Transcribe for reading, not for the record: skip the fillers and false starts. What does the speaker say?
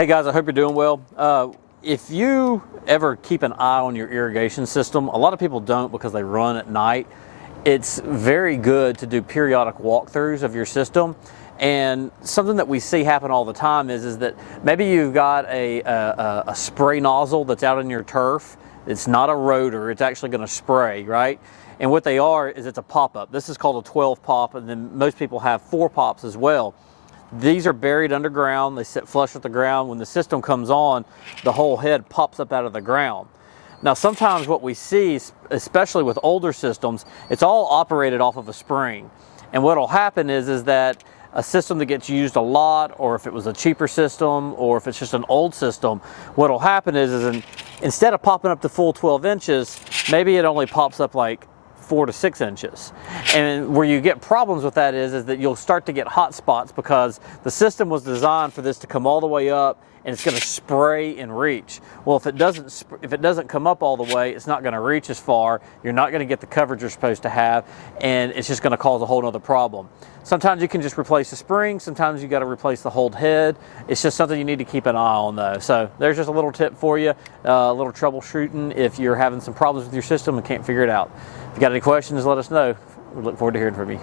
Hey guys, I hope you're doing well. If you ever keep an eye on your irrigation system, a lot of people don't because they run at night. It's very good to do periodic walkthroughs of your system. And something that we see happen all the time is that maybe you've got a spray nozzle that's out in your turf. It's not a rotor, it's actually going to spray, right? And what they are is it's a pop-up. This is called a 12 pop, and then most people have 4 pops as well. These are buried underground. They sit flush with the ground. When the system comes on, the whole head pops up out of the ground. Now, sometimes what we see, especially with older systems, it's all operated off of a spring. And what will happen is that a system that gets used a lot, or if it was a cheaper system, or if it's just an old system, what will happen is instead of popping up to full 12 inches, maybe it only pops up like 4 to 6 inches. And where you get problems with that is that you'll start to get hot spots because the system was designed for this to come all the way up and it's going to spray and reach. Well, if it doesn't come up all the way, it's not going to reach as far. You're not going to get the coverage you're supposed to have, and it's just going to cause a whole other problem. Sometimes you can just replace the spring. Sometimes you got to replace the whole head. It's just something you need to keep an eye on, though. So there's just a little tip for you, a little troubleshooting if you're having some problems with your system and can't figure it out. If you got any questions, let us know. We look forward to hearing from you.